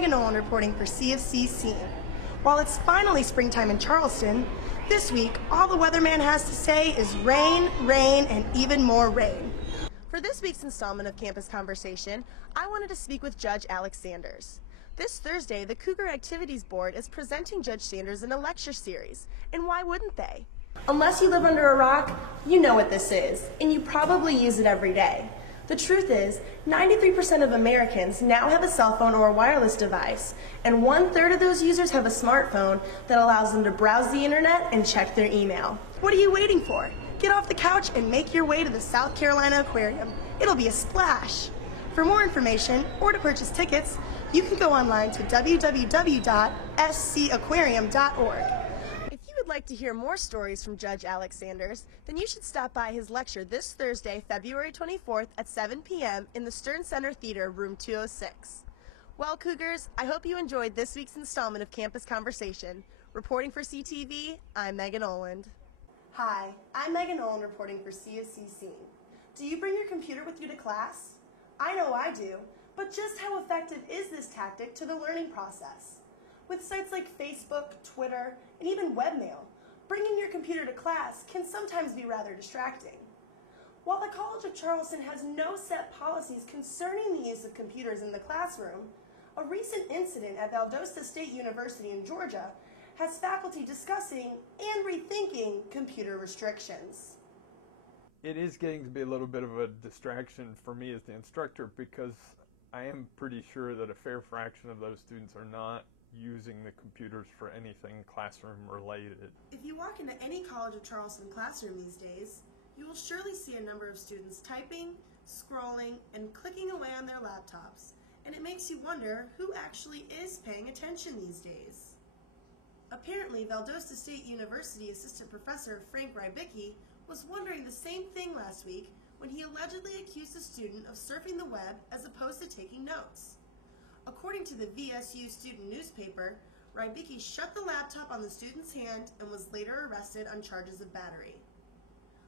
Megan Nolan reporting for CFC Scene. While it's finally springtime in Charleston, this week all the weatherman has to say is rain, rain, and even more rain. For this week's installment of Campus Conversation, I wanted to speak with Judge Alex Sanders. This Thursday, the Cougar Activities Board is presenting Judge Sanders in a lecture series, and why wouldn't they? Unless you live under a rock, you know what this is, and you probably use it every day. The truth is, 93% of Americans now have a cell phone or a wireless device, and 1/3 of those users have a smartphone that allows them to browse the internet and check their email. What are you waiting for? Get off the couch and make your way to the South Carolina Aquarium. It'll be a splash. For more information or to purchase tickets, you can go online to www.scaquarium.org. If you would like to hear more stories from Judge Alex Sanders, then you should stop by his lecture this Thursday, February 24th at 7 p.m. in the Stern Center Theater, room 206. Well, Cougars, I hope you enjoyed this week's installment of Campus Conversation. Reporting for CTV, I'm Megan Oland. Hi, I'm Megan Nolan reporting for CFC Scene. Do you bring your computer with you to class? I know I do, but just how effective is this tactic to the learning process? With sites like Facebook, Twitter, and even webmail, bringing your computer to class can sometimes be rather distracting. While the College of Charleston has no set policies concerning the use of computers in the classroom, a recent incident at Valdosta State University in Georgia has faculty discussing and rethinking computer restrictions. It is getting to be a little bit of a distraction for me as the instructor because I am pretty sure that a fair fraction of those students are not using the computers for anything classroom related. If you walk into any College of Charleston classroom these days, you will surely see a number of students typing, scrolling, and clicking away on their laptops, and it makes you wonder who actually is paying attention these days. Apparently, Valdosta State University Assistant Professor Frank Rybicki was wondering the same thing last week when he allegedly accused a student of surfing the web as opposed to taking notes. According to the VSU student newspaper, Rybicki shut the laptop on the student's hand and was later arrested on charges of battery.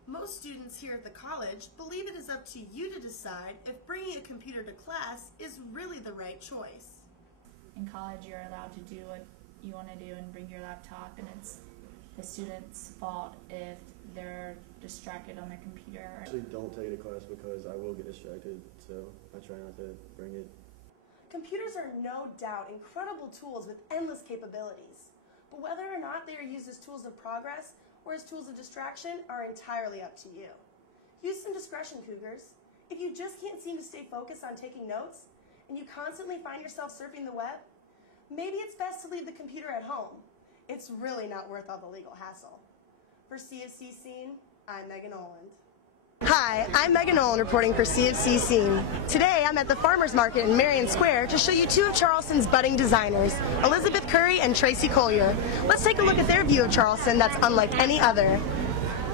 Most students here at the college believe it is up to you to decide if bringing a computer to class is really the right choice. In college, you're allowed to do what you want to do and bring your laptop, and it's the student's fault if they're distracted on their computer. I actually don't take it to class because I will get distracted, so I try not to bring it. Computers are no doubt incredible tools with endless capabilities, but whether or not they are used as tools of progress or as tools of distraction are entirely up to you. Use some discretion, Cougars. If you just can't seem to stay focused on taking notes, and you constantly find yourself surfing the web, maybe it's best to leave the computer at home. It's really not worth all the legal hassle. For CFC Scene, I'm Megan Oland. Hi, I'm Megan Nolan reporting for CFC Scene. Today I'm at the Farmers Market in Marion Square to show you two of Charleston's budding designers, Elizabeth Curry and Tracy Collier. Let's take a look at their view of Charleston that's unlike any other.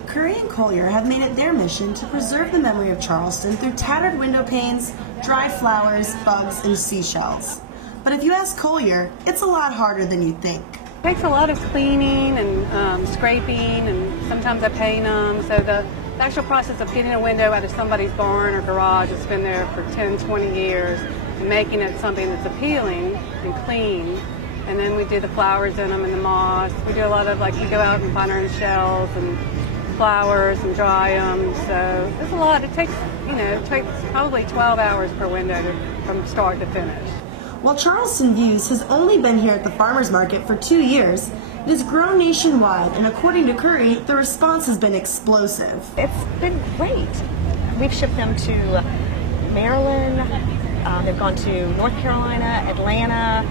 Curry and Collier have made it their mission to preserve the memory of Charleston through tattered window panes, dry flowers, bugs, and seashells. But if you ask Collier, it's a lot harder than you think. It takes a lot of cleaning and scraping, and sometimes I paint them, so the actual process of getting a window out of somebody's barn or garage that's been there for 10, 20 years and making it something that's appealing and clean. And then we do the flowers in them and the moss. We do a lot of, we go out and find our own shells and flowers and dry them. So there's a lot. It takes probably 12 hours per window from start to finish. While Charleston Views has only been here at the Farmers Market for 2 years, it has grown nationwide, and according to Curry, the response has been explosive. It's been great. We've shipped them to Maryland, they've gone to North Carolina, Atlanta,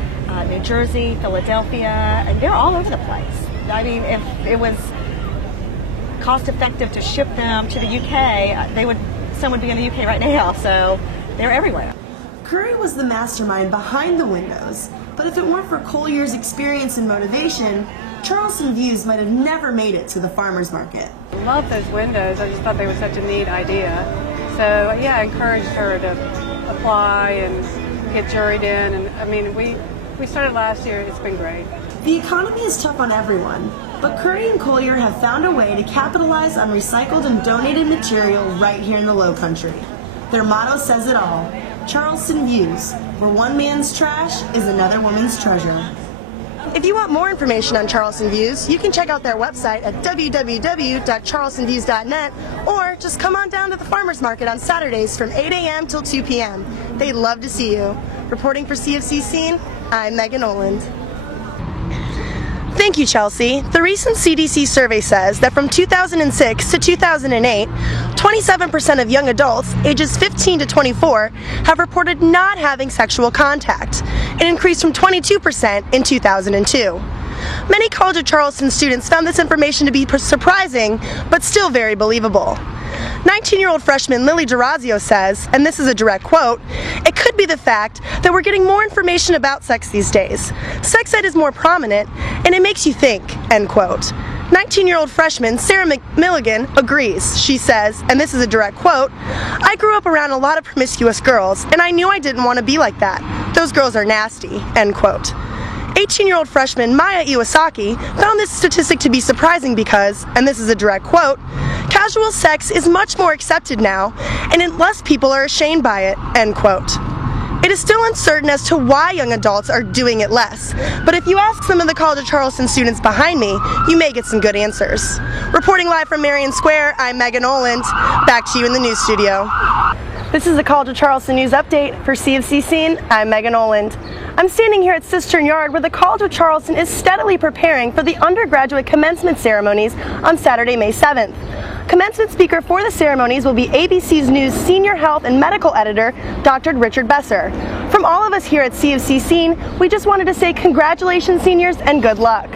New Jersey, Philadelphia, and they're all over the place. I mean, if it was cost effective to ship them to the UK, some would be in the UK right now, so they're everywhere. Curry was the mastermind behind the windows, but if it weren't for Collier's experience and motivation, Charleston Views might have never made it to the Farmers Market. I love those windows. I just thought they were such a neat idea. So yeah, I encouraged her to apply and get juried in. And I mean, we started last year. It's been great. The economy is tough on everyone, but Curry and Collier have found a way to capitalize on recycled and donated material right here in the Lowcountry. Their motto says it all: Charleston Views, where one man's trash is another woman's treasure. If you want more information on Charleston Views, you can check out their website at www.charlestonviews.net or just come on down to the farmers market on Saturdays from 8 a.m. till 2 p.m. They'd love to see you. Reporting for CFC Scene, I'm Megan Oland. Thank you, Chelsea. The recent CDC survey says that from 2006 to 2008, 27% of young adults ages 15 to 24 have reported not having sexual contact, an increase from 22% in 2002. Many College of Charleston students found this information to be surprising, but still very believable. 19-year-old freshman Lily Durazio says, and this is a direct quote, "It could be the fact that we're getting more information about sex these days. Sex ed is more prominent, and it makes you think," end quote. 19-year-old freshman Sarah Milligan agrees. She says, and this is a direct quote, "I grew up around a lot of promiscuous girls, and I knew I didn't want to be like that. Those girls are nasty," end quote. 18-year-old freshman Maya Iwasaki found this statistic to be surprising because, and this is a direct quote, "Casual sex is much more accepted now, and less people are ashamed by it," end quote. It is still uncertain as to why young adults are doing it less, but if you ask some of the College of Charleston students behind me, you may get some good answers. Reporting live from Marion Square, I'm Megan Oland. Back to you in the news studio. This is the College of Charleston News Update. For CFC Scene, I'm Megan Oland. I'm standing here at Cistern Yard where the College of Charleston is steadily preparing for the undergraduate commencement ceremonies on Saturday, May 7th. Commencement speaker for the ceremonies will be ABC's News Senior Health and Medical Editor, Dr. Richard Besser. From all of us here at CFC Scene, we just wanted to say congratulations, seniors, and good luck.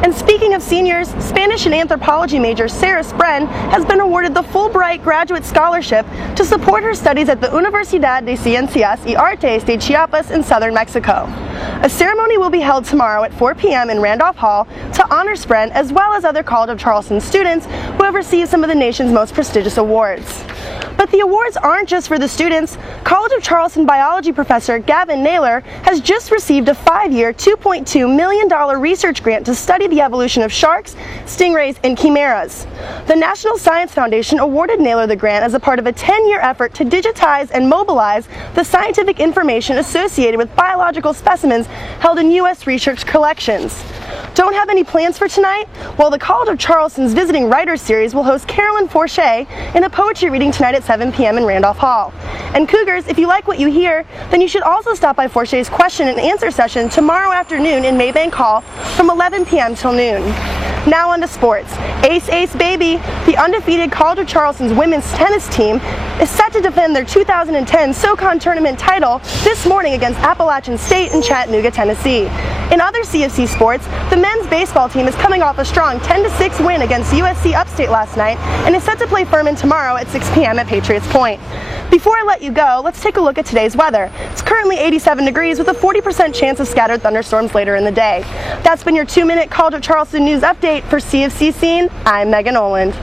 And speaking of seniors, Spanish and anthropology major Sarah Spren has been awarded the Fulbright Graduate Scholarship to support her studies at the Universidad de Ciencias y Artes de Chiapas in southern Mexico. A ceremony will be held tomorrow at 4 p.m. in Randolph Hall to honor Spren as well as other College of Charleston students who have received some of the nation's most prestigious awards. But the awards aren't just for the students. College of Charleston biology professor Gavin Naylor has just received a 5-year, $2.2 million research grant to study the evolution of sharks, stingrays, and chimeras. The National Science Foundation awarded Naylor the grant as a part of a 10-year effort to digitize and mobilize the scientific information associated with biological specimens held in U.S. research collections. Don't have any plans for tonight? Well, the College of Charleston's Visiting Writers Series will host Carolyn Forche in a poetry reading tonight at 7 p.m. in Randolph Hall. And Cougars, if you like what you hear, then you should also stop by Forche's question and answer session tomorrow afternoon in Maybank Hall from 11 p.m. till noon. Now on to sports. Ace Ace Baby, the undefeated College of Charleston's women's tennis team, is set to defend their 2010 SoCon tournament title this morning against Appalachian State in Chattanooga, Tennessee. In other CFC sports, the men's baseball team is coming off a strong 10-6 win against USC Upstate last night and is set to play Furman tomorrow at 6 p.m. at Patriots Point. Before I let you go, let's take a look at today's weather. It's currently 87 degrees with a 40% chance of scattered thunderstorms later in the day. That's been your 2-minute College of Charleston News Update. For CFC Scene, I'm Megan Oland.